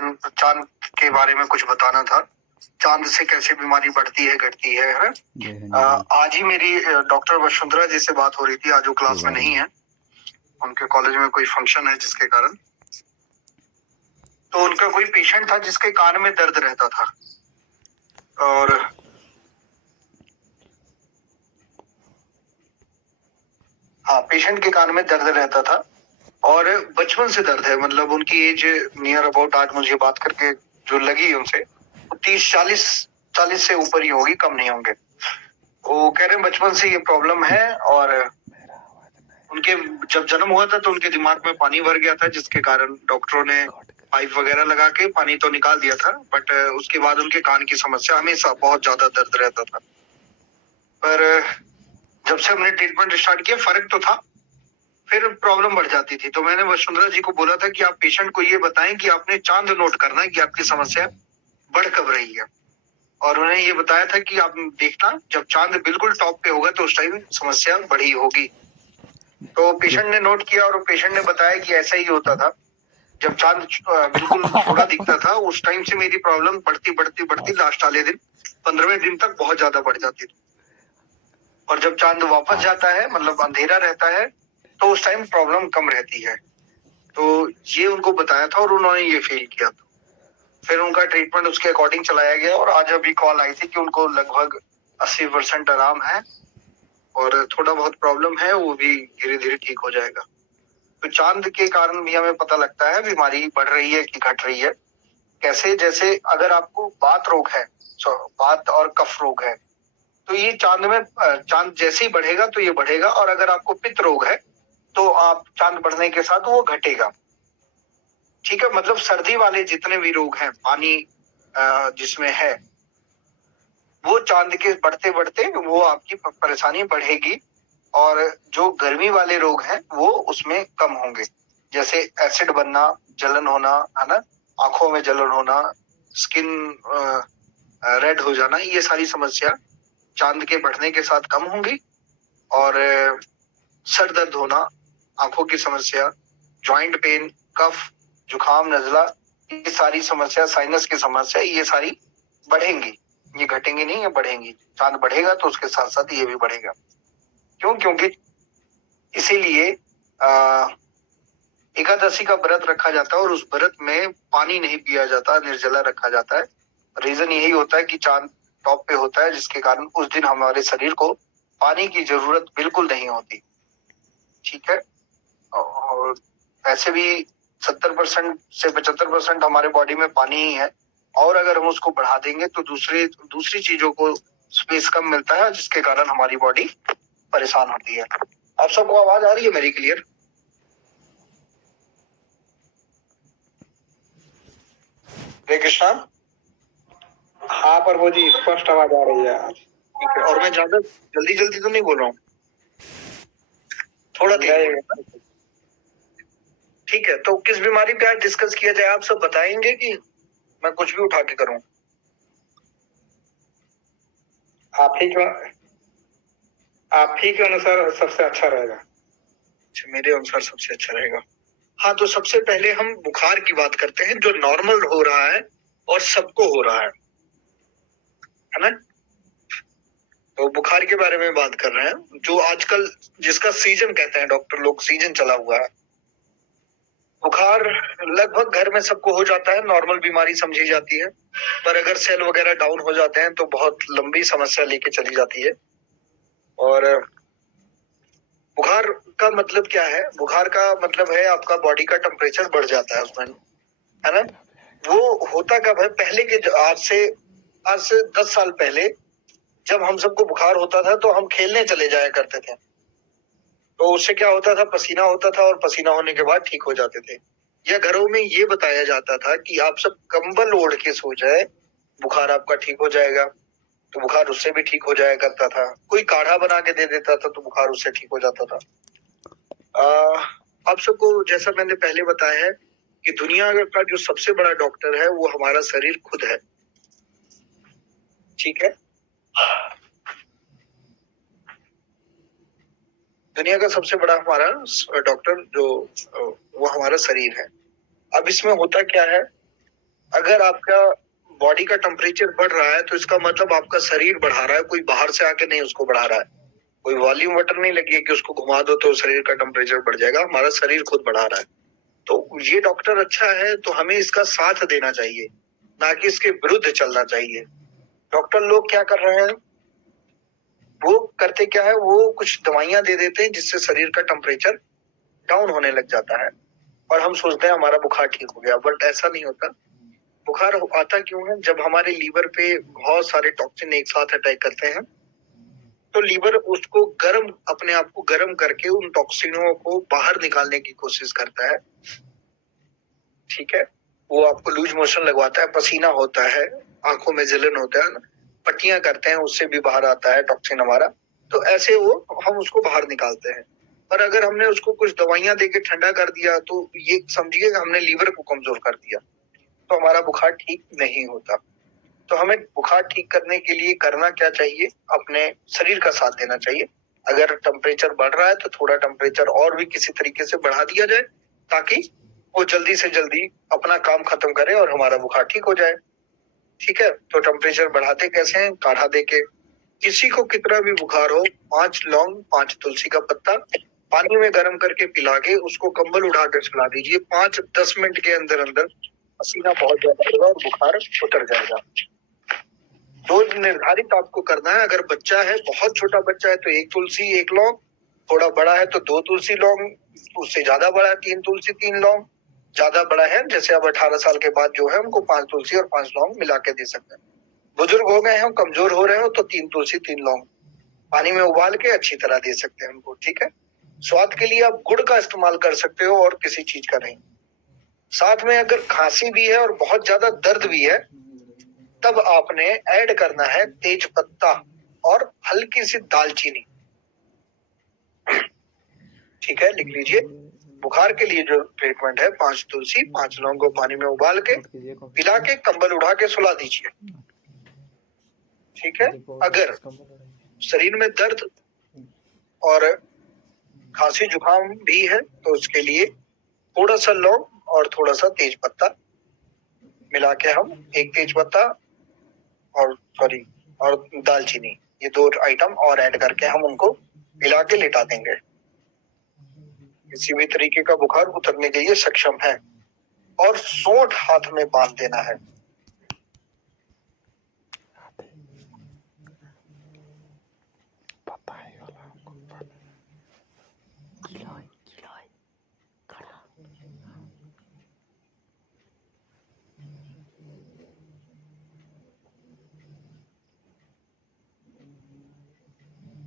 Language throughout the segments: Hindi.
कारण चांद के बारे में कुछ बताना था। चांद से कैसे बीमारी बढ़ती है, घटती है ना। आज ही मेरी डॉक्टर वसुंधरा जी से बात हो रही थी। आज वो क्लास में नहीं है, उनके कॉलेज में कोई फंक्शन है जिसके कारण। तो उनका कोई पेशेंट था जिसके कान में दर्द रहता था, और हाँ, पेशेंट के कान में दर्द रहता था और बचपन से दर्द है। मतलब उनकी एज नियर अबाउट, आज मुझे बात करके जो लगी उनसे, 30-40 से ऊपर ही होगी, कम नहीं होंगे। वो कह रहे हैं बचपन से ये प्रॉब्लम है, और उनके जब जन्म हुआ था तो उनके दिमाग में पानी भर गया था, जिसके कारण डॉक्टरों ने पाइप वगैरह लगा के पानी तो निकाल दिया था, बट उसके बाद उनके कान की समस्या हमेशा बहुत ज्यादा दर्द रहता था। पर जब से हमने ट्रीटमेंट स्टार्ट किया, फर्क तो था, फिर प्रॉब्लम बढ़ जाती थी। तो मैंने वसुंधरा जी को बोला था कि आप पेशेंट को ये बताएं कि आपने चांद नोट करना है कि आपकी समस्या बढ़ कब रही है, और उन्हें ये बताया था कि आप देखना जब चांद बिल्कुल टॉप पे होगा तो उस टाइम समस्या बढ़ी होगी। तो पेशेंट ने नोट किया और पेशेंट ने बताया कि ऐसा ही होता था। जब चांद बिल्कुल थोड़ा दिखता था, उस टाइम से मेरी प्रॉब्लम बढ़ती बढ़ती बढ़ती लास्ट वाले दिन 15वें दिन तक बहुत ज्यादा बढ़ जाती थी। और जब चांद वापस जाता है, मतलब अंधेरा रहता है, तो उस टाइम प्रॉब्लम कम रहती है। तो ये उनको बताया था और उन्होंने ये फील किया था। फिर उनका ट्रीटमेंट उसके अकॉर्डिंग चलाया गया, और आज अभी कॉल आई थी कि उनको लगभग 80% आराम है, और थोड़ा बहुत प्रॉब्लम है, वो भी धीरे धीरे ठीक हो जाएगा। तो चांद के कारण भी हमें पता लगता है बीमारी बढ़ रही है कि घट रही है। कैसे? जैसे अगर आपको बात रोग है, बात और कफ रोग है, तो ये चांद में चांद जैसे ही बढ़ेगा तो ये बढ़ेगा, और अगर आपको पित्त रोग है तो आप चांद बढ़ने के साथ वो घटेगा। ठीक है, मतलब सर्दी वाले जितने भी रोग हैं, पानी जिसमें है, वो चांद के बढ़ते बढ़ते वो आपकी परेशानी बढ़ेगी, और जो गर्मी वाले रोग हैं वो उसमें कम होंगे। जैसे एसिड बनना, जलन होना, है ना, आंखों में जलन होना, स्किन रेड हो जाना, ये सारी समस्या चांद के बढ़ने के साथ कम होंगी। और सर दर्द होना, आंखों की समस्या, जॉइंट पेन, कफ, जुकाम, नजला, ये सारी समस्या, साइनस की समस्या, ये सारी बढ़ेंगी। ये घटेंगी नहीं, ये बढ़ेंगी। चांद बढ़ेगा तो उसके साथ साथ ये भी बढ़ेगा। क्यों? क्योंकि इसीलिए एकादशी का व्रत रखा जाता है, और उस व्रत में पानी नहीं पिया जाता, निर्जला रखा जाता है। रीजन यही होता है कि चांद टॉप पे होता है, जिसके कारण उस दिन हमारे शरीर को पानी की जरूरत बिल्कुल नहीं होती। ठीक है, और ऐसे भी 70% से 75% हमारे बॉडी में पानी ही है, और अगर हम उसको बढ़ा देंगे तो दूसरी चीजों को स्पेस कम मिलता है, जिसके कारण हमारी बॉडी परेशान होती है। आप सबको आवाज आ रही है मेरी क्लियर? हरे कृष्णा। हाँ प्रभु जी, स्पष्ट आवाज आ रही है आज। ठीक है, और मैं ज्यादा जल्दी जल्दी तो नहीं बोल रहा हूँ, थोड़ा तेज। ठीक है, तो किस बीमारी पे आज डिस्कस किया जाए, आप सब बताएंगे कि मैं कुछ भी उठा के करूं? आप ही के अनुसार सबसे अच्छा रहेगा। अच्छा, मेरे अनुसार सबसे अच्छा रहेगा। हाँ, तो सबसे पहले हम बुखार की बात करते हैं, जो नॉर्मल हो रहा है और सबको हो रहा है ना। तो बुखार के बारे में बात कर रहे हैं, जो आजकल जिसका सीजन कहते हैं डॉक्टर लोग, सीजन चला हुआ है। बुखार लगभग घर में सबको हो जाता है, नॉर्मल बीमारी समझी जाती है, पर अगर सेल वगैरह डाउन हो जाते हैं तो बहुत लंबी समस्या लेके चली जाती है। और बुखार का मतलब क्या है? बुखार का मतलब है आपका बॉडी का टेम्परेचर बढ़ जाता है उसमें, है ना। वो होता कब है? पहले के आज से 10 साल पहले जब हम सबको बुखार होता था तो हम खेलने चले जाया करते थे, तो उससे क्या होता था? पसीना होता था, और पसीना होने के बाद ठीक हो जाते थे। या घरों में ये बताया जाता था कि आप सब कंबल ओढ़ के सो जाए, बुखार आपका ठीक हो जाएगा। तो बुखार उससे भी ठीक हो जाया करता था। कोई काढ़ा बना के दे देता था तो बुखार उससे ठीक हो जाता था। आप सबको जैसा मैंने पहले बताया है कि दुनिया का जो सबसे बड़ा डॉक्टर है वो हमारा शरीर खुद है। ठीक है, दुनिया का सबसे बड़ा हमारा डॉक्टर जो वो हमारा शरीर है। अब इसमें होता क्या है अगर आपका बॉडी का टेम्परेचर बढ़ रहा है तो इसका मतलब आपका शरीर बढ़ा रहा है, कोई बाहर से आके नहीं उसको बढ़ा रहा है। कोई वॉल्यूम बटन नहीं लगी है कि उसको घुमा दो तो शरीर का टेम्परेचर बढ़ जाएगा, हमारा शरीर खुद बढ़ा रहा है। तो ये डॉक्टर अच्छा है तो हमें इसका साथ देना चाहिए, ना कि इसके विरुद्ध चलना चाहिए। डॉक्टर लोग क्या कर रहे हैं, वो करते क्या है, वो कुछ दवाइयां दे देते हैं जिससे शरीर का टेम्परेचर डाउन होने लग जाता है और हम सोचते हैं हमारा बुखार ठीक हो गया, बट ऐसा नहीं होता। बुखार आता क्यों है, जब हमारे लीवर पे बहुत सारे टॉक्सिन एक साथ अटैक करते हैं तो लीवर उसको गर्म, अपने आप को गर्म करके उन टॉक्सिनों को बाहर निकालने की कोशिश करता है। ठीक है, वो आपको लूज मोशन लगवाता है, पसीना होता है, आंखों में जलन होता है, पट्टियां करते हैं, उससे भी बाहर आता है टॉक्सिन हमारा। तो ऐसे वो हम उसको बाहर निकालते हैं। पर अगर हमने उसको कुछ दवाइयां देके ठंडा कर दिया तो ये समझिए हमने लीवर को कमजोर कर दिया, तो हमारा बुखार ठीक नहीं होता। तो हमें बुखार ठीक करने के लिए करना क्या चाहिए, अपने शरीर का साथ देना चाहिए। अगर टेम्परेचर बढ़ रहा है तो थोड़ा टेम्परेचर और भी किसी तरीके से बढ़ा दिया जाए ताकि वो जल्दी से जल्दी अपना काम खत्म करे और हमारा बुखार ठीक हो जाए। ठीक है, तो टेम्परेचर बढ़ाते कैसे हैं, काढ़ा देके। किसी को कितना भी बुखार हो, 5 लौंग 5 तुलसी का पत्ता पानी में गर्म करके पिला के उसको कंबल उड़ा कर सुला दीजिए। 5-10 मिनट के अंदर अंदर पसीना बहुत ज्यादा होगा और बुखार उतर जाएगा। डोज निर्धारित आपको करना है। अगर बच्चा है, बहुत छोटा बच्चा है तो 1 तुलसी 1 लौंग, थोड़ा बड़ा है तो 2 तुलसी लौंग, उससे ज्यादा बड़ा है 3 तुलसी 3 लौंग, ज्यादा बड़ा है जैसे अब 18 साल के बाद जो है उनको 5 तुलसी और 5 लौंग मिला के दे सकते हैं। बुजुर्ग हो गए हो, कमजोर हो रहे हो तो 3 तुलसी 3 लौंग पानी में उबाल के अच्छी तरह दे सकते हैं उनको। ठीक है, स्वाद के लिए आप गुड़ का इस्तेमाल कर सकते हो और किसी चीज का नहीं। साथ में अगर खांसी भी है और बहुत ज्यादा दर्द भी है तब आपने ऐड करना है तेज पत्ता और हल्की सी दालचीनी। ठीक है, लिख लीजिए। बुखार के लिए जो ट्रीटमेंट है, 5 तुलसी 5 लौंग को पानी में उबाल के पिला के कंबल उड़ा के सुला दीजिए। ठीक है, अगर शरीर में दर्द और खांसी जुकाम भी है तो उसके लिए थोड़ा सा लौंग और थोड़ा सा तेज पत्ता मिला के हम, एक तेज पत्ता और दालचीनी, ये 2 आइटम और ऐड करके हम उनको मिला के लिटा देंगे। किसी भी तरीके का बुखार उतरने के लिए सक्षम है। और सोंठ हाथ में बांध देना है।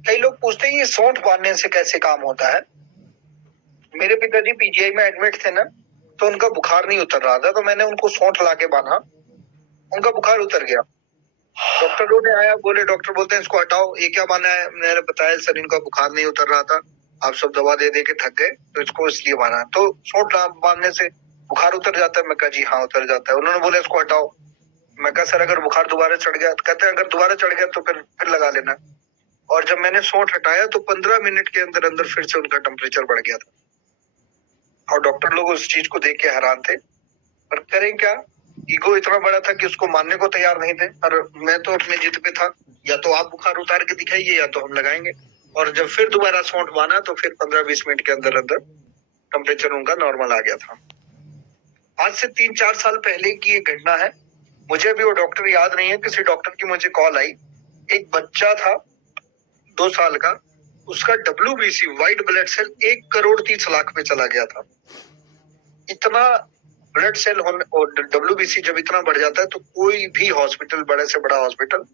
कई लोग पूछते हैं ये सोंठ बांधने से कैसे काम होता है। मेरे पिताजी पीजीआई में एडमिट थे ना, तो उनका बुखार नहीं उतर रहा था, तो मैंने उनको सोंठ लाके बांधा, उनका बुखार उतर गया। डॉक्टरों ने आया, बोले, डॉक्टर बोलते हैं इसको हटाओ, ये क्या बांधा है। मैंने बताया सर इनका बुखार नहीं उतर रहा था, आप सब दवा दे दे के थक गए तो इसको इसलिए बांधा। तो सोंठ बांधने से बुखार उतर जाता है। मैं कहा जी हाँ उतर जाता है। उन्होंने बोले इसको हटाओ। मैं कहा सर अगर बुखार दोबारा चढ़ गया, कहते हैं अगर दोबारा चढ़ गया तो फिर लगा लेना। और जब मैंने सोंठ हटाया तो 15 मिनट के अंदर अंदर फिर से उनका टेम्परेचर बढ़ गया था। और डॉक्टर लोग उस चीज को देख के हैरान थे, पर करें क्या, ईगो इतना बड़ा था कि उसको मानने को तैयार नहीं थे। और मैं तो अपनी जिद पे था, या तो आप बुखार उतार के दिखाइए या तो हम लगाएंगे। और जब फिर दोबारा सोंठ बांधा तो फिर 15-20 मिनट के अंदर अंदर टेम्परेचर उनका नॉर्मल आ गया था। आज से 3-4 साल पहले की ये घटना है। मुझे अभी वो डॉक्टर याद नहीं है, किसी डॉक्टर की मुझे कॉल आई, एक बच्चा था 2 साल का, उसका WBC व्हाइट ब्लड सेल 1,30,00,000 पे चला गया था। इतना ब्लड सेल होने और WBC जब इतना बढ़ जाता है तो कोई भी हॉस्पिटल, बड़े से बड़ा हॉस्पिटल,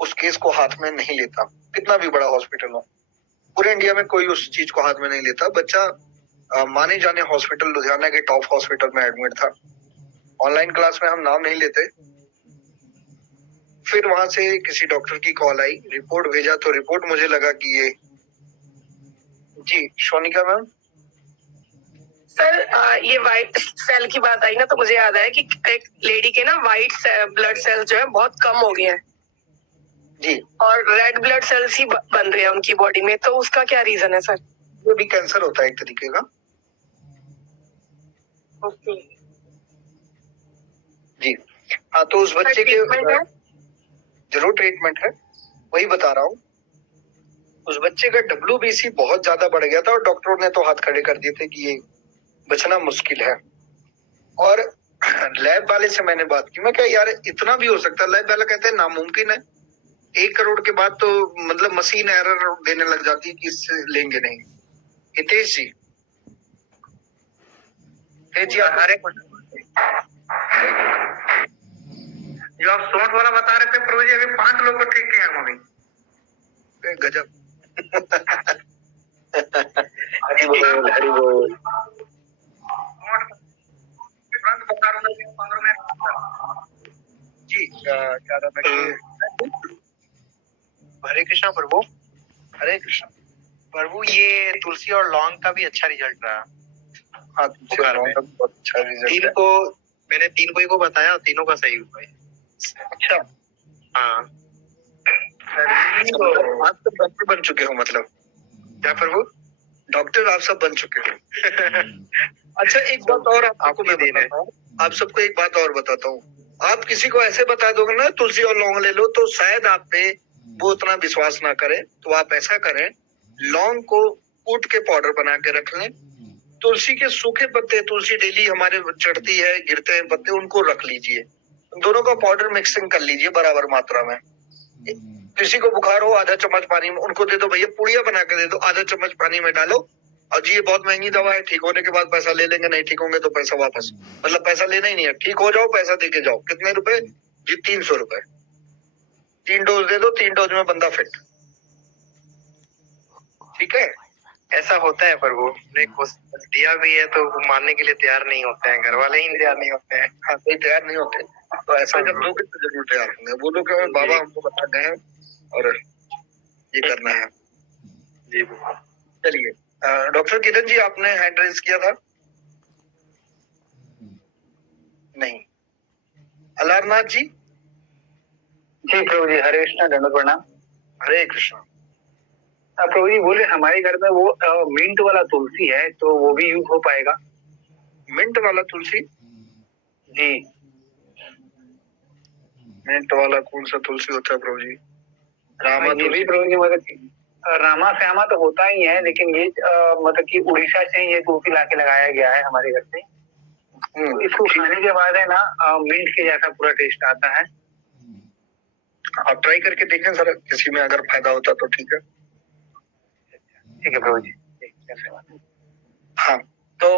उस केस को हाथ में नहीं लेता, कितना भी बड़ा हॉस्पिटल हो। पूरे इंडिया में कोई उस चीज को हाथ में नहीं लेता। बच्चा माने जाने हॉस्पिटल, लुधियाना के टॉप हॉस्पिटल में एडमिट था। ऑनलाइन क्लास में हम नाम नहीं लेते। फिर वहां से किसी डॉक्टर की कॉल आई, रिपोर्ट भेजा तो रिपोर्ट मुझे लगा कि ये जी सोनिका मैम। सर ये व्हाइट सेल की बात आई ना तो मुझे याद आया कि एक लेडी के ना व्हाइट ब्लड सेल जो है बहुत कम हो गए हैं जी, और रेड ब्लड सेल्स ही बन रहे हैं उनकी बॉडी में, तो उसका क्या रीजन है सर? ये भी कैंसर होता है एक तरीके का। ओके। जी, हाँ, तो उस बच्चे के ट्रीटमेंट है? जरूर ट्रीटमेंट है, वही बता रहा हूँ। उस बच्चे का WBC बहुत ज्यादा बढ़ गया था और डॉक्टरों ने तो हाथ खड़े कर दिए थे कि ये बचना मुश्किल है। और लैब वाले से मैंने बात की, मैं क्या यार इतना भी हो सकता है? लैब वाला कहते हैं नामुमकिन है, 1 करोड़ के बाद तो मतलब मशीन एरर देने लग जाती है कि इससे लेंगे नहीं। हितेश जी, आप जो आप 60 वाला बता रहे थे प्रभु जी, अभी 5 लोग को ठीक किया हम अभी। गजब। हरि बोल, हरि बोल। जी क्या नाम है? हरे कृष्णा प्रभु। हरे कृष्णा प्रभु, ये तुलसी और लौंग का भी अच्छा रिजल्ट रहा। हाँ, तुलसी और लौंग का बहुत अच्छा रिजल्ट है। मैंने 3 कोई को बताया और तीनों का सही हुआ है। अच्छा, हाँ। आप तो डॉक्टर बन चुके हो मतलब? क्या प्रभु? डॉक्टर आप सब बन चुके हो। अच्छा, एक बात और आपको मैं बताता हूँ, आप सबको एक बात और बताता हूँ। आप किसी को ऐसे बता दोगे ना तुलसी और लौंग ले लो, तो शायद आप पे वो उतना विश्वास ना करे। तो आप ऐसा करें, लौंग को कूट के पाउडर बना के रख लें, तुलसी के सूखे पत्ते, तुलसी डेली हमारे चढ़ती है, गिरते हैं पत्ते, उनको रख लीजिए, दोनों का पाउडर मिक्सिंग कर लीजिए बराबर मात्रा में। किसी को बुखार हो, आधा चम्मच पानी में उनको दे दो, भैया पुड़िया बना के दे दो, आधा चम्मच पानी में डालो। और जी ये बहुत महंगी दवा है, ठीक होने के बाद पैसा ले लेंगे, नहीं ठीक होंगे तो पैसा वापस, मतलब पैसा लेना ही नहीं है, ठीक हो जाओ पैसा दे के जाओ। कितने रुपए जी? 300 रुपए। 3 डोज दे दो, 3 डोज में बंदा फिट। ठीक है, ऐसा होता है प्रभु, दिया भी है तो वो मानने के लिए तैयार नहीं होते हैं, घर वाले ही तैयार नहीं होते हैं। हाँ, कोई तैयार नहीं होते, तो ऐसा जब लोगे तो जरूर तैयार होंगे। वो लोग कहेंगे बाबा हमको बता गए हैं और ये करना है। जी चलिए, डॉक्टर किरण जी, आपने हैंड रेज किया था? नहीं। अलारनाथ जी? जी प्रभु जी, हरे कृष्णा, दंडवत प्रणाम। हरे कृष्णा। प्रभु जी बोले हमारे घर में वो मिंट वाला तुलसी है, तो वो भी यूज हो पाएगा? मिंट वाला तुलसी? जी। मिंट वाला कौन सा तुलसी होता है प्रभु जी? रामा ये भी प्रभु जी मतलब रामा श्यामा तो होता ही है, लेकिन ये मतलब कि उड़ीसा से ये तुलसी लाके लगाया गया है हमारे घर से। तो इसको खाने के बाद है ना मिंट के जैसा पूरा टेस्ट आता है। आप ट्राई करके देखें सर, किसी में अगर फायदा होता तो ठीक है। ठीक है प्रभु जी। हाँ, तो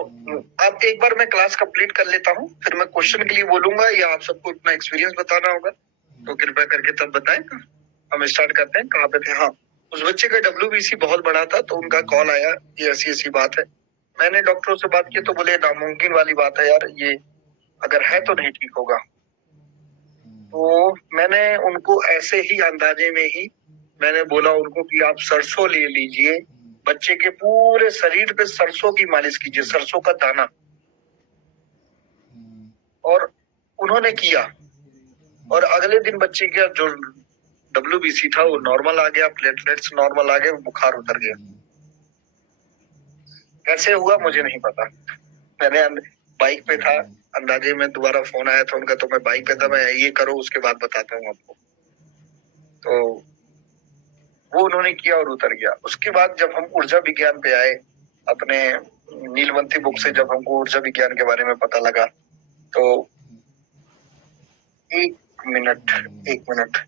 अब एक बार मैं क्लास कंप्लीट कर लेता हूँ, फिर मैं क्वेश्चन के लिए बोलूंगा या आप सबको अपना एक्सपीरियंस बताना होगा, तो कृपया करके तब बताएं। हम स्टार्ट करते हैं। कहाँ पे थे? हाँ, उस बच्चे का WBC बहुत बड़ा था, तो उनका कॉल आया कि ऐसी ऐसी बात है। मैंने डॉक्टरों से बात की तो बोले नामुमकिन वाली बात है यार, ये अगर है तो नहीं ठीक होगा। तो मैंने उनको ऐसे ही अंदाजे में ही मैंने बोला उनको कि आप सरसों ले लीजिए, बच्चे के पूरे शरीर पे सरसों की मालिश कीजिए, सरसों का दाना। और उन्होंने किया, और अगले दिन बच्चे का जो WBC था वो नॉर्मल आ गया, प्लेटलेट्स नॉर्मल आ गए, बुखार उतर गया। कैसे हुआ मुझे नहीं पता। मैंने बाइक पे था, अंदाजे में दोबारा फोन आया था उनका, तो मैं बाइक पे था, मैं ये करो उसके बाद बताता हूँ आपको। तो वो उन्होंने किया और उतर गया। उसके बाद जब हम ऊर्जा विज्ञान पे आए, अपने नीलवंती बुक से जब हमको ऊर्जा विज्ञान के बारे में पता लगा, तो एक मिनट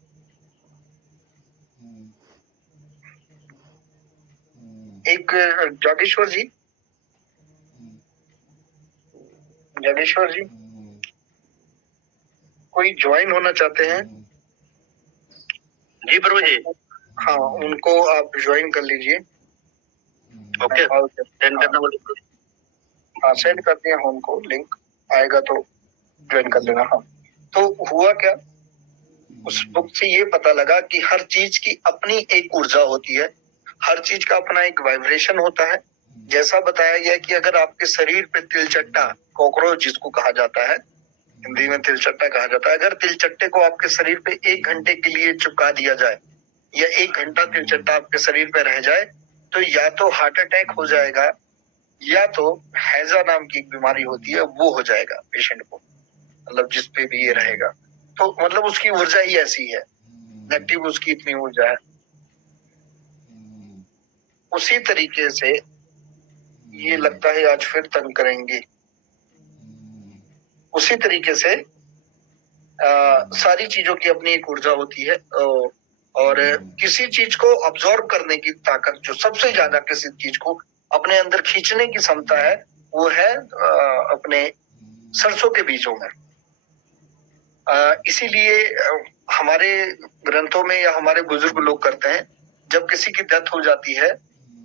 एक जागेश्वर जी कोई ज्वाइन होना चाहते हैं? जी प्रभु जी। हाँ, उनको आप ज्वाइन कर लीजिए। ओके, सेंड करना बोलिए। हाँ, सेंड कर दिया हूँ उनको, लिंक आएगा तो ज्वाइन कर लेना। हाँ, तो हुआ क्या, उस बुक से ये पता लगा कि हर चीज की अपनी एक ऊर्जा होती है, हर चीज का अपना एक वाइब्रेशन होता है। जैसा बताया गया कि अगर आपके शरीर पे तिलचट्टा, कॉकरोच जिसको कहा जाता है, हिंदी में तिलचट्टा कहा जाता है, अगर तिलचट्टे को आपके शरीर पे 1 घंटे के लिए चिपका दिया जाए या 1 घंटा तिलचट्टा आपके शरीर पे रह जाए, तो या तो हार्ट अटैक हो जाएगा या तो हैजा नाम की एक बीमारी होती है वो हो जाएगा पेशेंट को। मतलब जिस पे भी ये रहेगा, तो मतलब उसकी ऊर्जा ही ऐसी है, नेगेटिव उसकी इतनी ऊर्जा है। उसी तरीके से ये लगता है आज फिर तंग करेंगे। उसी तरीके से सारी चीजों की अपनी एक ऊर्जा होती है, और किसी चीज को अब्सॉर्ब करने की ताकत, जो सबसे ज्यादा किसी चीज को अपने अंदर खींचने की क्षमता है, वो है अपने सरसों के बीजों में। इसीलिए हमारे ग्रंथों में या हमारे बुजुर्ग लोग करते हैं, जब किसी की डेथ हो जाती है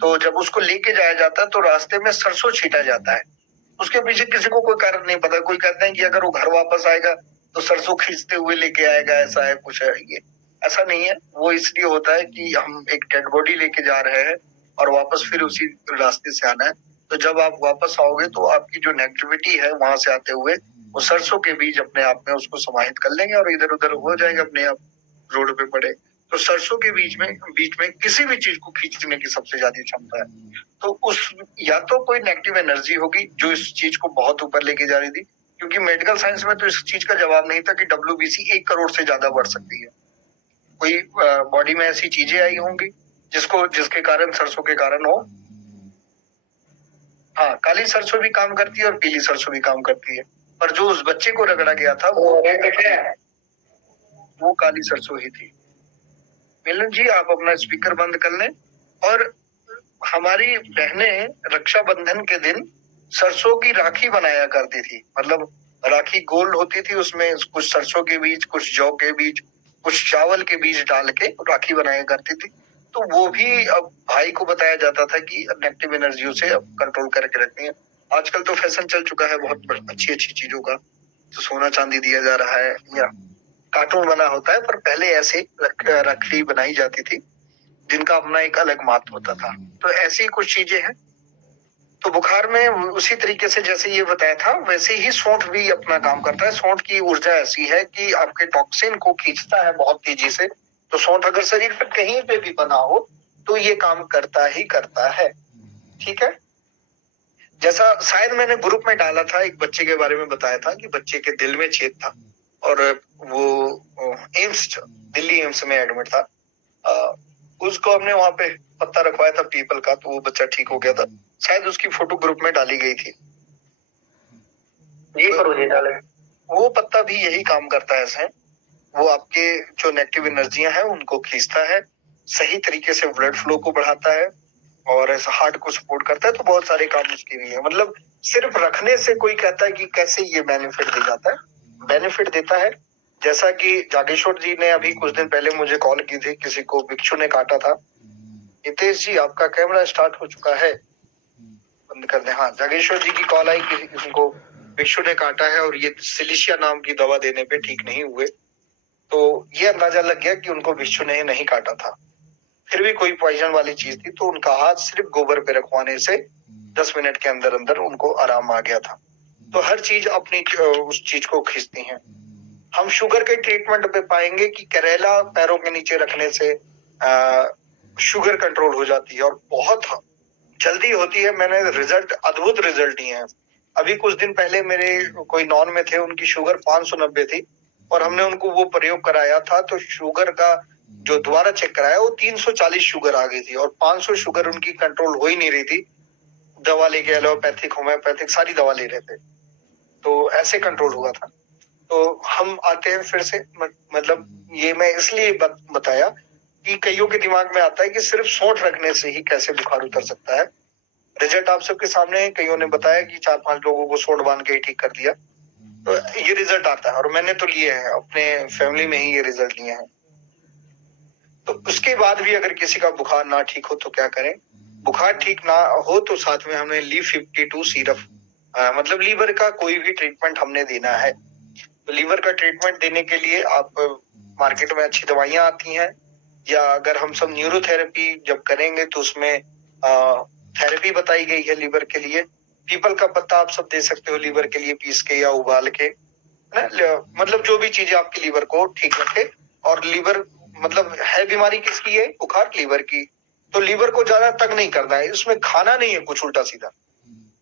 तो जब उसको लेके जाया जाता है तो रास्ते में सरसों छीटा जाता है। उसके पीछे किसी को कोई कारण नहीं पता। कोई कहते हैं कि अगर वो घर वापस आएगा तो सरसों खींचते हुए लेके आएगा, ऐसा है कुछ है। ये ऐसा नहीं है। वो इसलिए होता है कि हम एक डेड बॉडी लेके जा रहे हैं और वापस फिर उसी रास्ते से आना है। तो जब आप वापस आओगे तो आपकी जो नेगेटिविटी है वहां से आते हुए, वो सरसों के बीज अपने आप में उसको समाहित कर लेंगे और इधर उधर हो जाएंगे, अपने आप रोड पे पड़े। तो सरसों के बीच में किसी भी चीज को खींचने की सबसे ज्यादा क्षमता है। तो उस या तो कोई नेगेटिव एनर्जी होगी जो इस चीज को बहुत ऊपर लेके जा रही थी, क्योंकि मेडिकल साइंस में तो इस चीज का जवाब नहीं था कि WBC 1 करोड़ से ज्यादा बढ़ सकती है। कोई बॉडी में ऐसी चीजें आई होंगी जिसके कारण सरसों के कारण हो। हाँ, काली सरसों भी काम करती है और पीली सरसों भी काम करती है, पर जो उस बच्चे को रगड़ा गया था वो काली सरसों ही थी। मिलन जी, आप अपना स्पीकर बंद कर लें। और हमारी बहनें रक्षाबंधन के दिन सरसों की राखी बनाया करती थी। मतलब राखी गोल होती थी, उसमें कुछ सरसों के बीज, कुछ जौ के बीज, कुछ चावल के बीज डाल के राखी बनाया करती थी। तो वो भी अब भाई को बताया जाता था कि नेगेटिव एनर्जियों से अब कंट्रोल करके रखनी है। आजकल तो फैशन चल चुका है बहुत अच्छी अच्छी चीजों का, तो सोना चांदी दिया जा रहा है या कार्टून बना होता है, पर पहले ऐसे राखी बनाई जाती थी जिनका अपना एक अलग महत्व होता था। तो ऐसी कुछ चीजें हैं। तो बुखार में उसी तरीके से जैसे ये बताया था, वैसे ही सौंठ भी अपना काम करता है। सौंठ की ऊर्जा ऐसी है कि आपके टॉक्सिन को खींचता है बहुत तेजी से। तो सौंठ अगर शरीर पे कहीं पे भी बना हो तो ये काम करता ही करता है। ठीक है। जैसा शायद मैंने ग्रुप में डाला था, एक बच्चे के बारे में बताया था कि बच्चे के दिल में छेद था और वो दिल्ली एम्स में एडमिट था। उसको हमने वहां पे पत्ता रखवाया था पीपल का, तो वो बच्चा ठीक हो गया था। शायद उसकी फोटो ग्रुप में डाली गई थी। जी करो डाले। वो पत्ता भी यही काम करता है ऐसे। वो आपके जो नेगेटिव एनर्जियां हैं उनको खींचता है, सही तरीके से ब्लड फ्लो को बढ़ाता है और ऐसा हार्ट को सपोर्ट करता है। तो बहुत सारे काम उसके भी है। मतलब सिर्फ रखने से कोई कहता है कि कैसे ये बेनिफिट दे जाता है, बेनिफिट देता है। जैसा कि जागेश्वर जी ने अभी कुछ दिन पहले मुझे कॉल की थी, किसी को बिच्छू ने काटा था। हितेश जी, आपका कैमरा स्टार्ट हो चुका है, बंद कर दें। हाँ, जागेश्वर जी की कॉल आई, किसी को बिच्छू ने काटा है और ये सिलिशिया नाम की दवा देने पे ठीक नहीं हुए। तो ये अंदाजा लग गया कि उनको बिच्छू ने नहीं काटा था, फिर भी कोई पॉइजन वाली चीज थी। तो उनका हाथ सिर्फ गोबर पे रखवाने से 10 मिनट के अंदर अंदर उनको आराम आ गया था। तो हर चीज अपनी उस चीज को खींचती है। हम शुगर के ट्रीटमेंट पे पाएंगे कि करेला पैरों के नीचे रखने से शुगर कंट्रोल हो जाती है और बहुत जल्दी होती है। मैंने अद्भुत रिजल्ट दिए हैं। अभी कुछ दिन पहले मेरे कोई नॉन में थे, उनकी शुगर 590 थी और हमने उनको वो प्रयोग कराया था। तो शुगर का जो दोबारा चेक कराया वो 340 शुगर आ गई थी और 500 शुगर उनकी कंट्रोल हो ही नहीं रही थी। दवा लेके एलोपैथिक होम्योपैथिक सारी दवा ले रहे थे, तो ऐसे कंट्रोल हुआ था। तो हम आते हैं फिर से, मतलब ये मैं इसलिए बताया कि कईयों के दिमाग में आता है कि सिर्फ सौंठ रखने से ही कैसे बुखार उतर सकता है। रिजल्ट आप सबके सामने है। कईयों ने बताया कि 4-5 लोगों को सौंठ बांध के ही ठीक कर दिया। तो ये रिजल्ट आता है और मैंने तो लिए हैं, अपने फैमिली में ही ये रिजल्ट लिए हैं। तो उसके बाद भी अगर किसी का बुखार ना ठीक हो तो क्या करें? बुखार ठीक ना हो तो साथ में हमें लीव 52 सिरप, मतलब लीवर का कोई भी ट्रीटमेंट हमने देना है। तो लीवर का ट्रीटमेंट देने के लिए आप मार्केट में अच्छी दवाइयां आती हैं, या अगर हम सब न्यूरोथेरेपी जब करेंगे तो उसमें थेरेपी बताई गई है लीवर के लिए। पीपल का पत्ता आप सब दे सकते हो लीवर के लिए पीस के या उबाल के, मतलब जो भी चीजें आपके लीवर को ठीक रखे। और लीवर मतलब है बीमारी किसकी है? बुखार लीवर की। तो लीवर को ज्यादा तंग नहीं करना है, इसमें खाना नहीं है कुछ उल्टा सीधा।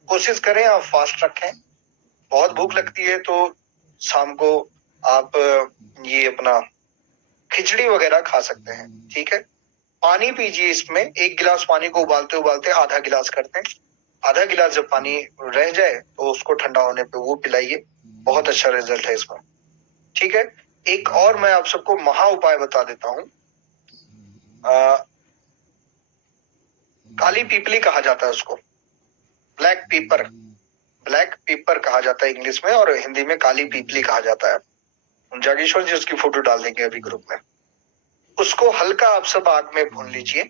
कोशिश करें आप फास्ट रखें। बहुत भूख लगती है तो शाम को आप ये अपना खिचड़ी वगैरह खा सकते हैं। ठीक है, पानी पीजिए। इसमें 1 गिलास पानी को उबालते उबालते आधा गिलास करते हैं। आधा गिलास जब पानी रह जाए तो उसको ठंडा होने पे वो पिलाइए, बहुत अच्छा रिजल्ट है इसमें। ठीक है, एक और मैं आप सबको महा उपाय बता देता हूँ। काली पीपली कहा जाता है उसको, ब्लैक पेपर, ब्लैक पेपर कहा जाता है इंग्लिश में, और हिंदी में काली पीपली कहा जाता है। जागेश्वर जी उसकी फोटो डाल देंगे अभी ग्रुप में। उसको हल्का आप सब आग में भून लीजिए,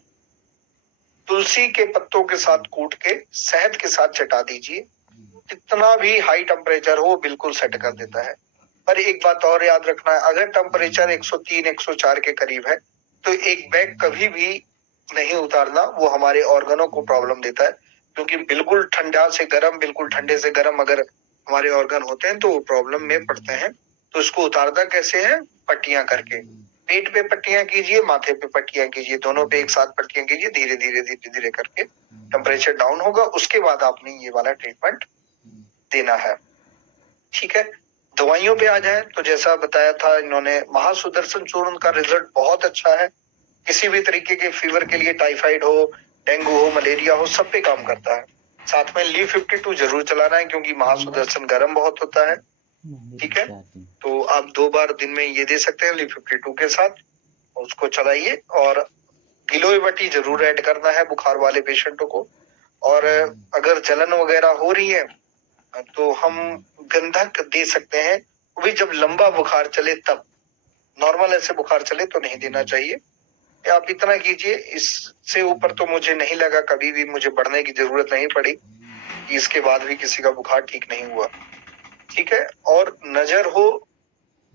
तुलसी के पत्तों के साथ कूट के शहद के साथ चटा दीजिए। कितना भी हाई टेम्परेचर हो बिल्कुल सेट कर देता है। पर एक बात और याद रखना है, अगर टेम्परेचर 103 104 के करीब है तो एक बैग कभी भी नहीं उतारना, वो हमारे ऑर्गनों को प्रॉब्लम देता है। क्योंकि बिल्कुल ठंडा से गर्म, बिल्कुल ठंडे से गर्म अगर हमारे ऑर्गन होते हैं तो वो प्रॉब्लम में पड़ते हैं। तो इसको उतारना कैसे है? पट्टियां करके, पेट पे पट्टियां कीजिए, माथे पे पट्टियां कीजिए, दोनों पे एक साथ पट्टियां कीजिए, धीरे धीरे धीरे धीरे करके टेम्परेचर डाउन होगा। उसके बाद आपने ये वाला ट्रीटमेंट देना है। ठीक है, दवाइयों पे आ जाए तो जैसा बताया था इन्होंने, महासुदर्शन चूर्ण का रिजल्ट बहुत अच्छा है। किसी भी तरीके के फीवर के लिए, टाइफाइड हो, डेंगू हो, मलेरिया हो, सब पे काम करता है। साथ में ली 52 जरूर चलाना है क्योंकि महासुदर्शन गर्म बहुत होता है। ठीक है, तो आप 2 बार दिन में ये दे सकते हैं ली 52 के साथ, उसको चलाइए। और गिलोय जरूर ऐड करना है बुखार वाले पेशेंटों को। और अगर जलन वगैरह हो रही है तो हम गंधक दे सकते हैं, वो भी जब लंबा बुखार चले तब। नॉर्मल ऐसे बुखार चले तो नहीं देना चाहिए। आप इतना कीजिए, इससे ऊपर तो मुझे नहीं लगा कभी भी मुझे बढ़ने की जरूरत नहीं पड़ी कि इसके बाद भी किसी का बुखार ठीक नहीं हुआ। ठीक है, और नजर हो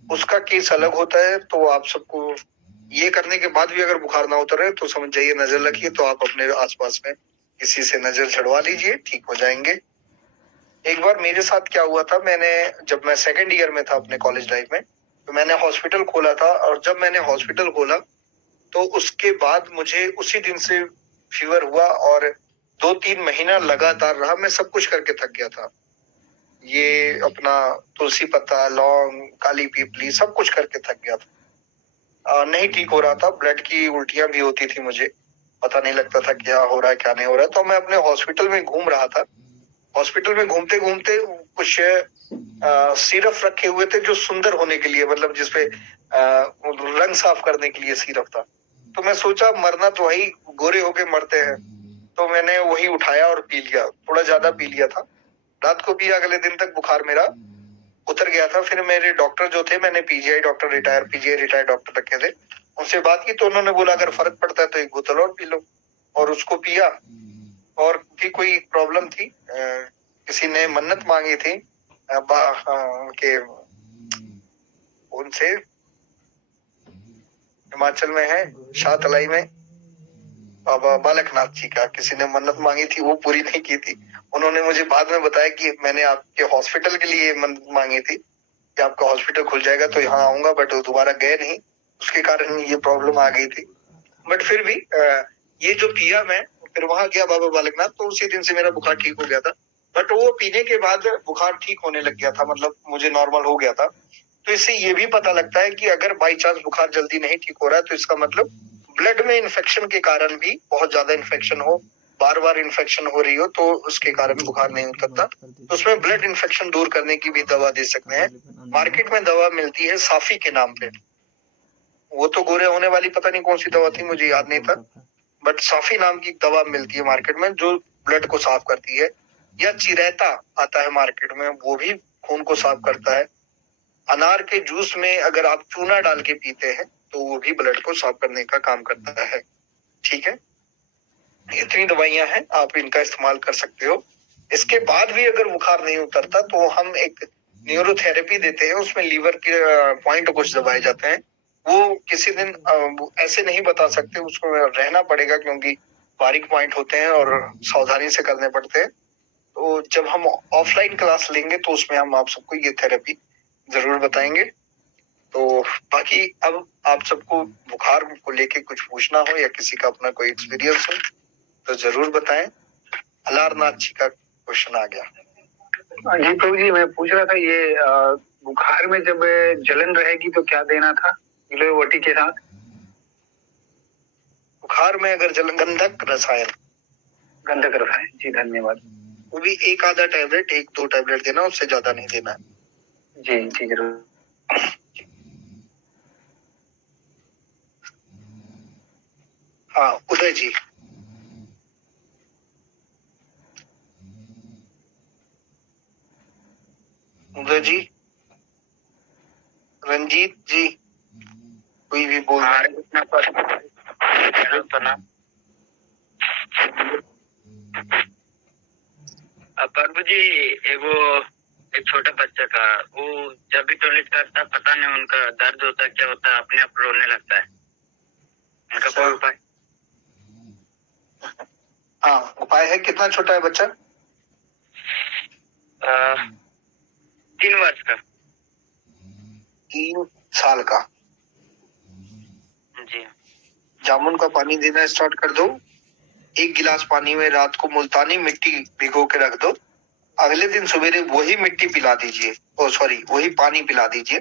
उसका केस अलग होता है। तो आप सबको ये करने के बाद भी अगर बुखार ना उतरे तो समझ जाइए नजर लगी है, तो आप अपने आसपास में किसी से नजर छुड़वा लीजिए, ठीक हो जाएंगे। एक बार मेरे साथ क्या हुआ था, जब मैं सेकंड ईयर में था अपने कॉलेज लाइफ में, तो मैंने हॉस्पिटल खोला था। और जब मैंने हॉस्पिटल खोला तो उसके बाद मुझे उसी दिन से फीवर हुआ और 2-3 महीना लगातार रहा। मैं सब कुछ करके थक गया था, ये अपना तुलसी पत्ता, लौंग, काली पीपली सब कुछ करके थक गया था। नहीं ठीक हो रहा था, ब्लड की उल्टियां भी होती थी, मुझे पता नहीं लगता था क्या हो रहा है क्या नहीं हो रहा है। तो मैं अपने हॉस्पिटल में घूम रहा था। हॉस्पिटल में घूमते घूमते कुछ सिरप रखे हुए थे जो सुंदर होने के लिए, मतलब जिसपे रंग साफ करने के लिए सिरप था। तो मैं सोचा मरना तो वही गोरे होके मरते हैं, तो मैंने वही उठाया और पी लिया। थोड़ा ज्यादा पी लिया था, रात को पिया। अगले दिन तक बुखार मेरा उतर गया था। फिर मेरे डॉक्टर जो थे, मैंने PGI doctor, PGI retired doctor रखे थे, उनसे बात की तो उन्होंने बोला अगर फर्क पड़ता है तो 1 बोतल और पी लो। और उसको पिया। और भी कोई प्रॉब्लम थी, किसी ने मन्नत मांगी थी के उनसे, हिमाचल में है शाहतलाई में, बाबा बालकनाथ जी का किसी ने मन्नत मांगी थी, वो पूरी नहीं की थी। उन्होंने मुझे बाद में बताया कि मैंने आपके हॉस्पिटल के लिए मन्नत मांगी थी कि आपका हॉस्पिटल खुल जाएगा तो यहाँ आऊंगा, बट वो दोबारा गए नहीं, उसके कारण ये प्रॉब्लम आ गई थी। बट फिर भी ये जो पिया मैं, फिर वहां गया बाबा बालकनाथ, तो उसी दिन से मेरा बुखार ठीक हो गया था। बट वो पीने के बाद बुखार ठीक होने लग गया था, मतलब मुझे नॉर्मल हो गया था। तो इससे ये भी पता लगता है कि अगर बाई चांस बुखार जल्दी नहीं ठीक हो रहा है तो इसका मतलब ब्लड में इन्फेक्शन के कारण भी, बहुत ज्यादा इन्फेक्शन हो, बार बार इन्फेक्शन हो रही हो, तो उसके कारण बुखार नहीं उतरता। तो उसमें ब्लड इन्फेक्शन दूर करने की भी दवा दे सकते हैं। मार्केट में दवा मिलती है साफी के नाम पे, वो तो गोरे होने वाली पता नहीं कौन सी दवा थी, मुझे याद नहीं था। बट साफी नाम की दवा मिलती है मार्केट में जो ब्लड को साफ करती है। या चिरैता आता है मार्केट में, वो भी खून को साफ करता है। अनार के जूस में अगर आप चूना डाल के पीते हैं तो वो भी ब्लड को साफ करने का काम करता है। ठीक है, इतनी दवाइयां हैं, आप इनका इस्तेमाल कर सकते हो। इसके बाद भी अगर बुखार नहीं उतरता तो हम एक न्यूरोथेरेपी देते हैं, उसमें लीवर के पॉइंट कुछ दबाए जाते हैं। वो किसी दिन ऐसे नहीं बता सकते, उसको रहना पड़ेगा क्योंकि बारीक पॉइंट होते हैं और सावधानी से करने पड़ते हैं। तो जब हम ऑफलाइन क्लास लेंगे तो उसमें हम आप सबको ये थेरेपी जरूर बताएंगे। तो बाकी अब आप सबको बुखार को लेके कुछ पूछना हो या किसी का अपना कोई एक्सपीरियंस हो तो जरूर बताएं। अलारनाथ जी का क्वेश्चन आ गया। जी प्रभु जी, मैं पूछ रहा था ये बुखार में जब जलन रहेगी तो क्या देना था गिलोय के साथ? बुखार में अगर जलन, गंधक रसायन, गंधक रसायन। जी धन्यवाद। वो भी एक आधा टैबलेट, 1-2 टैबलेट देना, उससे ज्यादा नहीं देना है। जी जी जरूर। हाँ उदय जी। उदय जी, रंजीत जी, कोई भी बोल रहा है? प्रभु जी, एगो एक छोटा बच्चा का, वो जब भी टॉयलेट करता है पता नहीं उनका दर्द होता है, क्या होता है, अपने आप रोने लगता है। उनका कोई उपाय? हाँ उपाय है। कितना छोटा है बच्चा? 3 वर्ष का। 3 साल का। जी जामुन का पानी देना स्टार्ट कर दो। 1 गिलास पानी में रात को मुल्तानी मिट्टी भिगो के रख दो। अगले दिन सवेरे वही मिट्टी पिला दीजिए, वही पानी पिला दीजिए।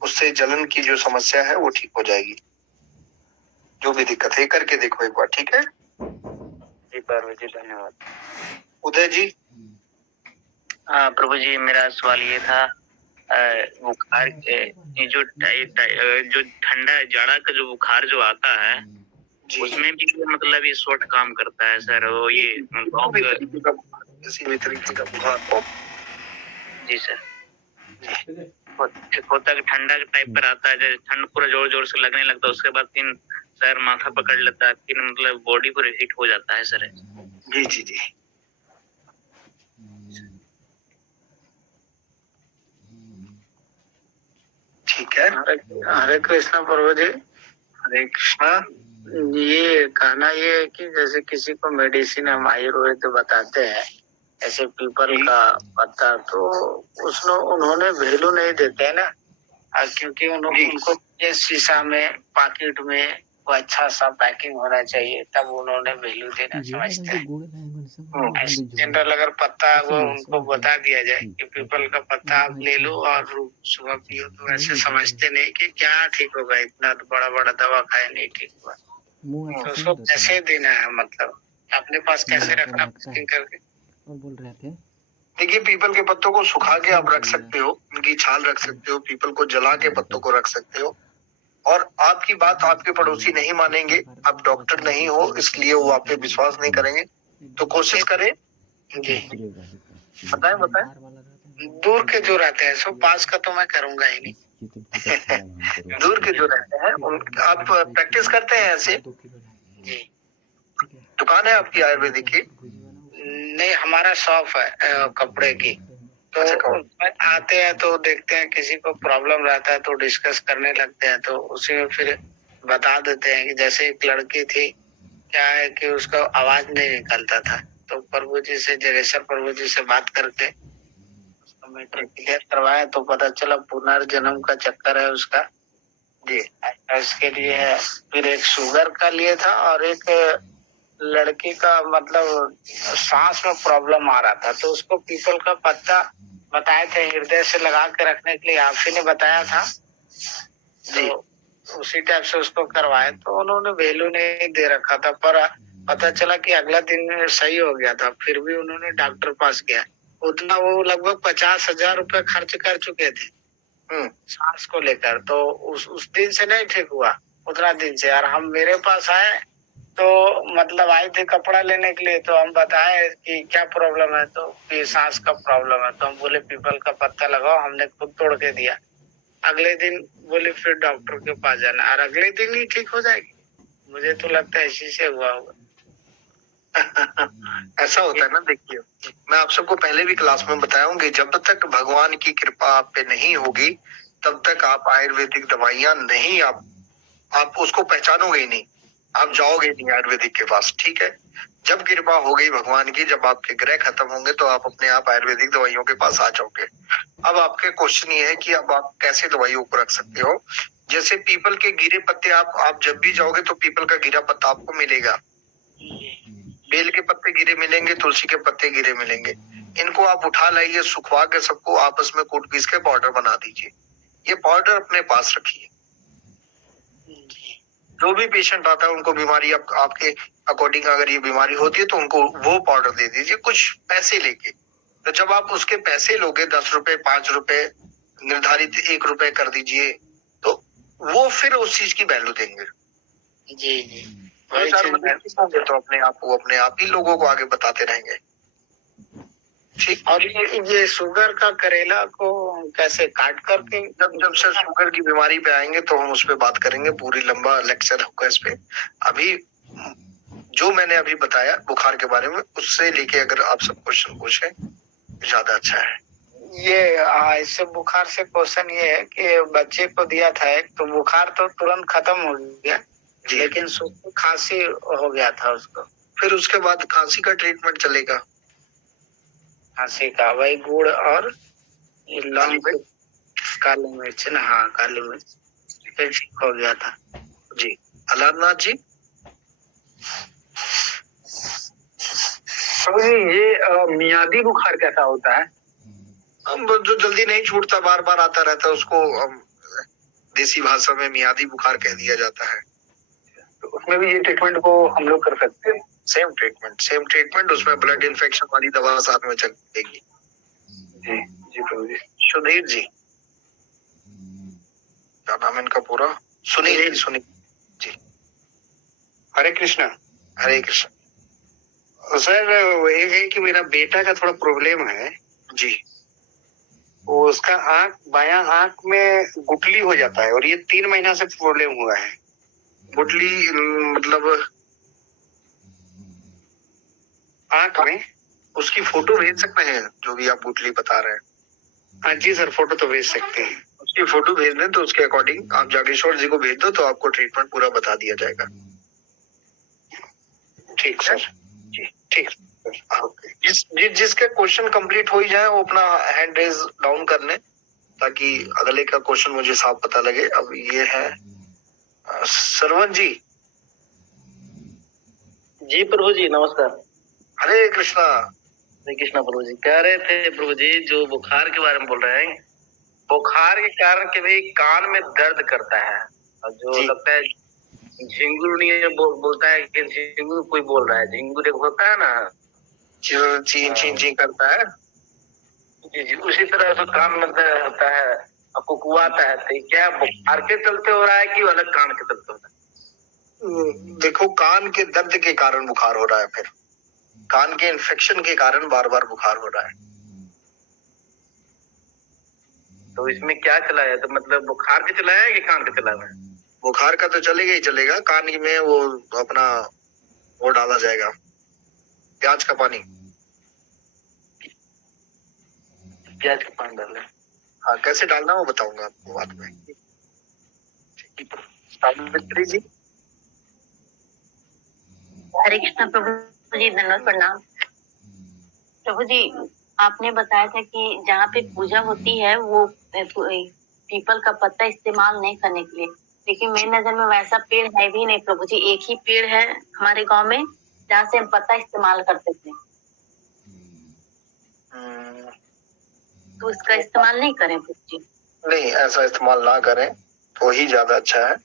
उससे जलन की जो समस्या है वो ठीक हो जाएगी। जो भी दिक्कत है करके देखो एक बार, ठीक है? जी प्रभु जी धन्यवाद। उदय जी। हाँ प्रभु जी, मेरा सवाल ये था, बुखार ये जो जो ठंडा जाड़ा का जो बुखार जो आता है जी, उसमें भी मतलब ये शॉर्ट काम करता है सर, वो ये किसी भी तरीके का बुखार। जी सर, होता है कि ठंडा के टाइप पर आता है, जैसे ठंड पूरा जोर जोर से लगने लगता है, उसके बाद फिर सर माथा पकड़ लेता है, फिर मतलब बॉडी पूरा हीट हो जाता है सर। जी जी जी। ठीक है। हरे कृष्णा प्रभु जी। हरे कृष्णा। ये कहना ये है कि जैसे किसी को मेडिसिन हम आयुर्वेद बताते हैं, ऐसे पीपल का पत्ता, तो उसमें उन्होंने वैल्यू नहीं देते है ना, क्योंकि उनको ये शीशा में पैकेट में वो अच्छा सा पैकिंग होना चाहिए, तब उन्होंने वैल्यू देना समझते हैं। जनरल अगर पत्ता वो उनको बता दिया जाए कि पीपल का पत्ता आप ले लो और सुबह पियो, तो ऐसे समझते नहीं कि क्या ठीक होगा, इतना बड़ा बड़ा दवा खाए नहीं ठीक हुआ, तो उसको कैसे देना है, मतलब अपने पास कैसे रखना पैकिंग करके? बोल रहे थे देखिए, पीपल के पत्तों को सुखा के आप रख सकते हो, उनकी छाल रख सकते हो, पीपल को जला के पत्तों को रख सकते हो। और आपकी बात आपके पड़ोसी नहीं मानेंगे, आप डॉक्टर नहीं हो इसलिए वो आप पे विश्वास नहीं करेंगे, तो कोशिश करें। जी बताएं। दूर के जो रहते हैं सो पास का तो मैं करूंगा ही नहीं। दूर के जो रहते हैं आप प्रैक्टिस करते हैं ऐसे? जी दुकान है आपकी आयुर्वेदिक की? नहीं, हमारा शॉप है कपड़े की, तो उसमें आते हैं तो देखते हैं किसी को प्रॉब्लम रहता है तो डिस्कस करने लगते हैं, तो उसी में फिर बता देते हैं कि जैसे एक लड़की थी, क्या है कि उसका आवाज नहीं निकलता था, तो प्रभु जी से, जगेश्वर प्रभु जी से बात करके उसका मैटर क्लियर करवाया, तो पता चला पुनर्जन्म का चक्कर है उसका जी। इसके लिए है। फिर एक शुगर का लिए था और एक लड़की का मतलब सांस में प्रॉब्लम आ रहा था, तो उसको पीपल का पत्ता बताए थे हृदय से लगा के रखने के लिए, आप ही ने बताया था, तो उसी टाइप से उसको करवाए, तो उन्होंने वैल्यू नहीं दे रखा था, पर पता चला कि अगला दिन सही हो गया था। फिर भी उन्होंने डॉक्टर पास गया, उतना वो लगभग 50,000 रुपए खर्च कर चुके थे सांस को लेकर, तो उस दिन से नहीं ठीक हुआ, उतना दिन से। और हम मेरे पास आए तो मतलब आए थे कपड़ा लेने के लिए, तो हम बताए कि क्या प्रॉब्लम है, तो कि सांस का प्रॉब्लम है, तो हम बोले पीपल का पत्ता लगाओ, हमने खुद तोड़ के दिया। अगले दिन बोले फिर डॉक्टर के पास जाना, और अगले दिन ही ठीक हो जाएगी। मुझे तो लगता है इसी से हुआ होगा। ऐसा होता है ना। देखिए, मैं आप सबको पहले भी क्लास में बताया हूँ कि जब तक भगवान की कृपा आप पे नहीं होगी तब तक आप आयुर्वेदिक दवाइयां नहीं, आप उसको पहचानोगे ही नहीं, आप जाओगे नहीं आयुर्वेदिक के पास, ठीक है? जब कृपा हो गई भगवान की, जब आपके ग्रह खत्म होंगे तो आप अपने आप आयुर्वेदिक दवाइयों के पास आ जाओगे। अब आपके क्वेश्चन ये है कि अब आप कैसे दवाइयों को रख सकते हो। जैसे पीपल के गिरे पत्ते, आप जब भी जाओगे तो पीपल का गिरा पत्ता आपको मिलेगा, बेल के पत्ते गिरे मिलेंगे, तुलसी के पत्ते गिरे मिलेंगे। इनको आप उठा लाइए, सुखवा के सबको आपस में कूट पीस के पाउडर बना दीजिए। ये पाउडर अपने पास रखिए। जो भी पेशेंट आता है उनको बीमारी आपके अकॉर्डिंग अगर ये बीमारी होती है तो उनको वो पाउडर दे दीजिए कुछ पैसे लेके। तो जब आप उसके पैसे लोगे 10 रुपए 5 रुपए निर्धारित 1 रुपए कर दीजिए तो वो फिर उस चीज की वैल्यू देंगे। जी जी दो चार महीने तो अपने आप ही लोगों को आगे बताते रहेंगे। ठीक। और ये शुगर का करेला को कैसे काट करके जब सर शुगर की बीमारी पे आएंगे तो हम उस पे बात करेंगे, पूरी लंबा लेक्चर होगा इस पे। अभी जो मैंने अभी बताया बुखार के बारे में उससे लेके अगर आप सब क्वेश्चन पूछे ज्यादा अच्छा है। ये इससे बुखार से क्वेश्चन ये है कि बच्चे को दिया था एक, तो बुखार तो तुरंत खत्म हो गया लेकिन खांसी हो गया था उसको। फिर उसके बाद खांसी का ट्रीटमेंट चलेगा। खांसी का वही गुड़ और लौंग काली मिर्च ना, हाँ काली मिर्च, फिर ठीक हो गया था। जी अलारनाथ जी। प्रभु जी ये मियादी बुखार कैसा होता है? जो जल्दी नहीं छूटता बार बार आता रहता है उसको देसी भाषा में मियादी बुखार कह दिया जाता है। तो उसमें भी ये ट्रीटमेंट को हम लोग कर सकते हैं? सेम ट्रीटमेंट उसमें ब्लड इन्फेक्शन वाली दवा साथ में चलेगी। जी जी प्रभु जी। सुधीर जी, क्या नाम है इनका पूरा? सुनील जी। हरे कृष्णा। हरे कृष्ण। सर ये है कि मेरा बेटा का थोड़ा प्रॉब्लम है जी। वो उसका बायां आंख में गुठली हो जाता है और ये 3 महीना से प्रॉब्लम हुआ है। गुठली मतलब आंख में उसकी फोटो भेज सकते हैं जो भी आप गुठली बता रहे हैं? हाँ जी सर, फोटो तो भेज सकते हैं। उसकी फोटो भेज दें तो उसके अकॉर्डिंग आप जागेश्वर जी को भेज दो तो आपको ट्रीटमेंट पूरा बता दिया जाएगा। ठीक सर जी, ठीक। जिसके क्वेश्चन कंप्लीट हो ही जाए वो अपना हैंड रेज डाउन कर ले ताकि अगले का क्वेश्चन मुझे साफ पता लगे। अब ये है सरवन जी। जी प्रभु जी नमस्कार। हरे कृष्णा। हरे कृष्णा प्रभु जी। कह रहे थे प्रभु जी जो बुखार के बारे में बोल रहे हैं, बुखार के कारण के भी कान में दर्द करता है और जो लगता है झिंगुर नहीं बोलता है कि झिंगुर कोई बोल रहा है, झिंगुर एक होता है ना ची करता है। जी जी, उसी तरह से कान में दर्द होता है और कुकुआता है। तो क्या बुखार के चलते हो रहा है कि अलग कान के चलते हो रहा है? देखो कान के दर्द के कारण बुखार हो रहा है, फिर कान के इन्फेक्शन के कारण बार बार बुखार हो रहा है। तो इसमें क्या चला है? तो मतलब बुखार के चला है कि कान के चला है? बुखार का तो चलेगा ही चलेगा, कान में वो अपना वो डाला जाएगा प्याज का पानी। प्याज का पानी डालना है? हाँ कैसे डालना वो बताऊंगा आपको बाद में। सावित्री जी। हरे कृष्ण प्रभु जी, धन्यवाद प्रणाम। प्रभु जी आपने बताया था कि जहाँ पे पूजा होती है वो पीपल का पत्ता इस्तेमाल नहीं करने के लिए, लेकिन मेरी नजर में वैसा पेड़ है भी नहीं प्रभु जी। एक ही पेड़ है हमारे गांव में जहाँ से हम पत्ता इस्तेमाल करते थे, तो इसका इस्तेमाल नहीं करें प्रभु जी? नहीं ऐसा इस्तेमाल ना करें तो ही ज्यादा अच्छा है।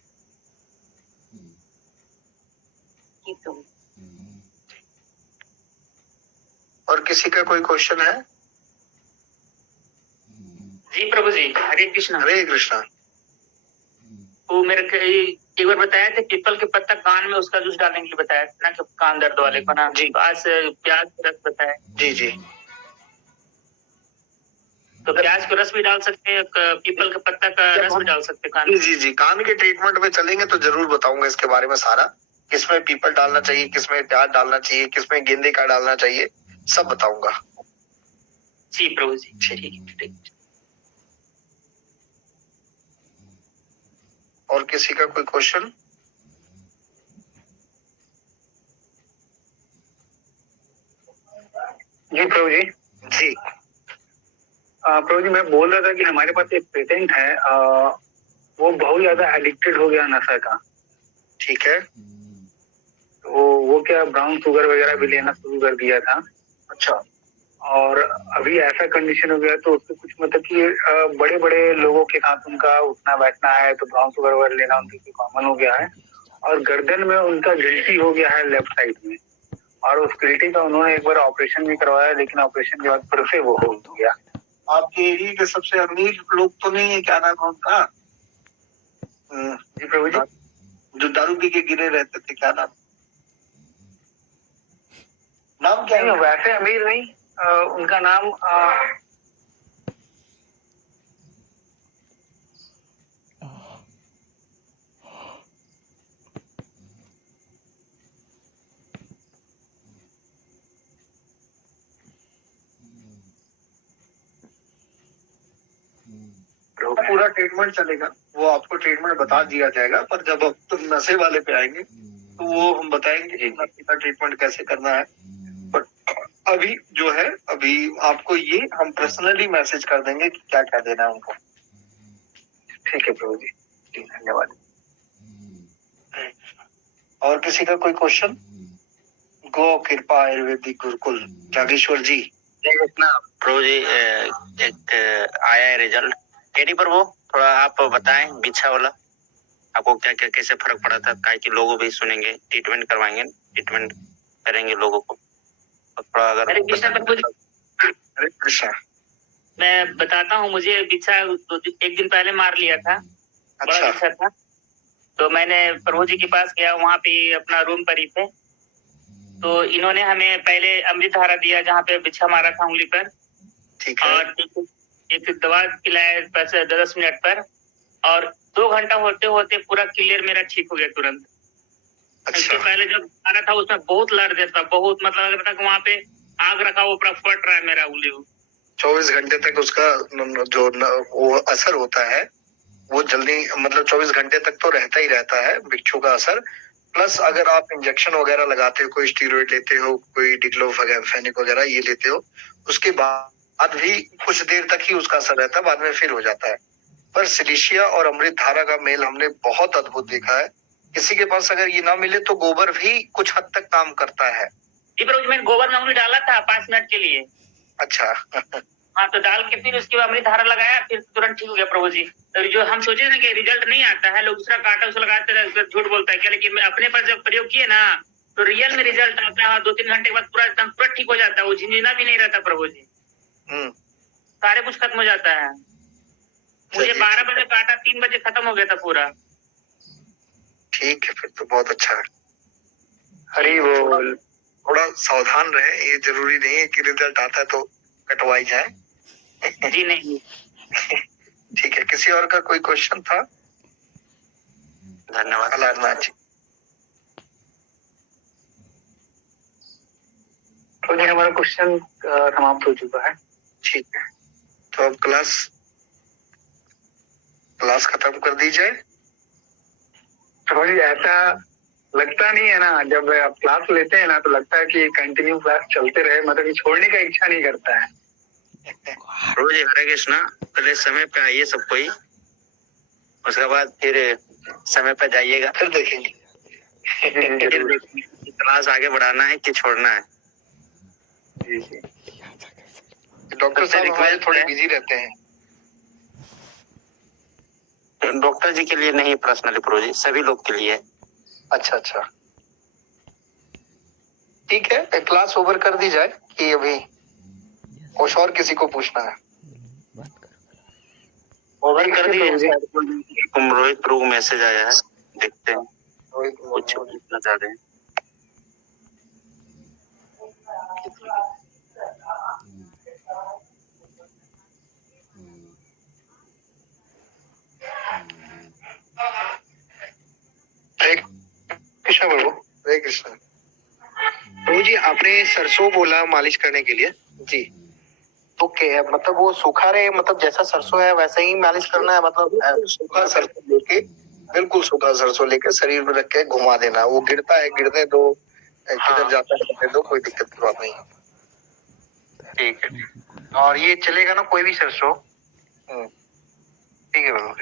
प्रभु। और किसी का कोई क्वेश्चन है? जी प्रभु जी, हरे कृष्णा। हरे कृष्णा। वो मेरे को एक बार बताया था पीपल के पत्ता कान में उसका जूस डालने के लिए बताया था ना, कि कान दर्द वाले को ना। जी। आज प्याज का रस बताया। जी जी। तो प्याज का रस भी डाल सकते हैं, पीपल के पत्ता का रस भी डाल सकते हैं कान में? जी जी, कान के ट्रीटमेंट में चलेंगे तो जरूर बताऊंगा इसके बारे में सारा, किसमें पीपल डालना चाहिए, किसमें प्याज डालना चाहिए, किसमें गेंदे का डालना चाहिए, सब बताऊंगा। जी प्रभु जी, ठीक। और किसी का कोई क्वेश्चन? जी प्रभु जी। जी प्रभु जी मैं बोल रहा था कि हमारे पास एक पेशेंट है, वो बहुत ज्यादा एडिक्टेड हो गया नशा का। ठीक है। वो क्या ब्राउन शुगर वगैरह भी लेना शुरू कर दिया था। अच्छा। और अभी ऐसा कंडीशन हो गया तो उसको कुछ मतलब कि बड़े बड़े लोगों के साथ उनका उठना बैठना है, तो ब्राउन शुगर वगैरह लेना उनकी कॉमन हो गया है। और गर्दन में उनका गिल्टी हो गया है लेफ्ट साइड में, और उस गिल्टी का उन्होंने एक बार ऑपरेशन भी करवाया, लेकिन ऑपरेशन के बाद फिर से वो हो गया। आपके एरिया के सबसे अमीर लोग तो नहीं है, क्या नाम है उनका? जी प्रभु जी। जो दारू पी के गिरे रहते थे, क्या नाम क्या नहीं, है? वैसे अमीर नहीं, उनका नाम पूरा ट्रीटमेंट चलेगा, वो आपको ट्रीटमेंट बता दिया जाएगा, पर जब अब तुम नशे वाले पे आएंगे तो वो हम बताएंगे कि नशे का ट्रीटमेंट कैसे करना है। पर अभी जो है, अभी आपको ये हम पर्सनली मैसेज कर देंगे कि क्या क्या देना है उनको। ठीक है प्रभु जी, धन्यवाद। और किसी का कोई क्वेश्चन? गो कृपा आयुर्वेदिक गुरुकुल जागेश्वर जी। प्रभु जी एक आया है रिजल्ट टेडी पर, वो थोड़ा आप बताएं बिछा वाला, आपको क्या क्या कैसे फर्क पड़ा था? काय कि लोगों भी सुनेंगे, ट्रीटमेंट करवाएंगे, ट्रीटमेंट करेंगे लोगों को, तो थोड़ा अगर हरे कृष्णा प्रभु जी, हरे कृष्णा। मैं बताता हूँ, मुझे बिच्छा एक दिन पहले मार लिया था। बड़ा अच्छा। बिच्छा था, तो मैंने प्रभु जी के पास गया, वहाँ पे अपना रूम पर ही थे, तो इन्होंने हमें पहले अमृत धारा दिया जहाँ पे बिच्छा मारा था उंगली पर, ठीक है। और एक दवा खिलाया 10 मिनट पर, और 2 घंटा होते होते पूरा क्लियर मेरा ठीक हो गया तुरंत। अच्छा। इसके पहले जब मारा था उसमें बहुत लड़ देता, बहुत मतलब लगता था वहाँ पे आग रखा, वो पूरा फट रहा है मेरा उंगली। 24 घंटे तक उसका जो वो असर होता है वो जल्दी, मतलब 24 घंटे तक तो रहता ही रहता है बिच्छू का असर। प्लस अगर आप इंजेक्शन वगैरह लगाते हो, कोई स्टीरॉइड लेते हो, कोई डिक्लोफेनेक वगैरह ये लेते हो, उसके बाद भी कुछ देर तक ही उसका असर रहता है, बाद में फिर हो जाता है। पर सिलिशिया और अमृत धारा का मेल हमने बहुत अद्भुत देखा है। किसी के पास अगर ये ना मिले तो गोबर भी कुछ हद तक काम करता है। जी प्रभु जी, मैंने गोबर में उंगली डाला था 5 मिनट के लिए। अच्छा। हाँ, तो डाल के फिर उसके बाद अमृत धारा लगाया, फिर तुरंत ठीक हो गया प्रभु जी। तो जो हम सोचे ना कि रिजल्ट नहीं आता है, लोग दूसरा काटा उसको लगाते रहते, झूठ बोलता है क्या, लेकिन मैं अपने पर जब प्रयोग किए ना तो रियल में रिजल्ट आता है। 2-3 घंटे के बाद पूरा एकदम पूरा ठीक हो जाता है, वो झिंझिना भी नहीं रहता प्रभु जी, सारे कुछ खत्म हो जाता है। मुझे 12 बजे काटा, 3 बजे खत्म हो गया था पूरा। ठीक है, फिर तो बहुत अच्छा है। हरि बोल। थोड़ा सावधान रहे, ये जरूरी नहीं है कि रिजल्ट आता है तो कटवाई जाए। जी नहीं। ठीक है, किसी और का कोई क्वेश्चन था? धन्यवाद। अलारनाथ जी। तो जी हमारा क्वेश्चन समाप्त हो चुका है। ठीक है, तो अब क्लास खत्म कर दी जाए। तो जी ऐसा लगता नहीं है ना, जब आप क्लास लेते हैं ना तो लगता है कि कंटिन्यू क्लास चलते रहे, मतलब कि छोड़ने का इच्छा नहीं करता है। प्रभु जी हरे कृष्णा, पहले समय पे आइए सब कोई, उसके बाद फिर समय पे जाइएगा, फिर देखेंगे क्लास आगे बढ़ाना है कि छोड़ना है। जी जी। डॉक्टर साहब हमारे थोड़े बिजी रहते हैं। डॉक्टर जी के लिए नहीं पर्सनली प्रभु जी, सभी लोग के लिए। अच्छा अच्छा, ठीक है, क्लास ओवर कर दी जाए कि अभी कुछ और किसी को पूछना है? ओवर कर दिए। रोहित प्रभु मैसेज आया है, देखते हैं कुछ पूछना चाह रहे हैं। हरे कृष्ण प्रभु। हरे कृष्ण प्रभु जी, आपने सरसों बोला मालिश करने के लिए जी, तो क्या मतलब वो सूखा रहे, मतलब जैसा सरसों है वैसे ही मालिश करना है? मतलब सूखा सरसों लेके, बिल्कुल सूखा सरसों लेके शरीर में रख के घुमा देना, वो गिरता है गिरने दो, किधर जाता है गिरने दो, कोई दिक्कत की बात नहीं। ठीक है, और ये चलेगा ना कोई भी सरसों? ठीक है प्रभु।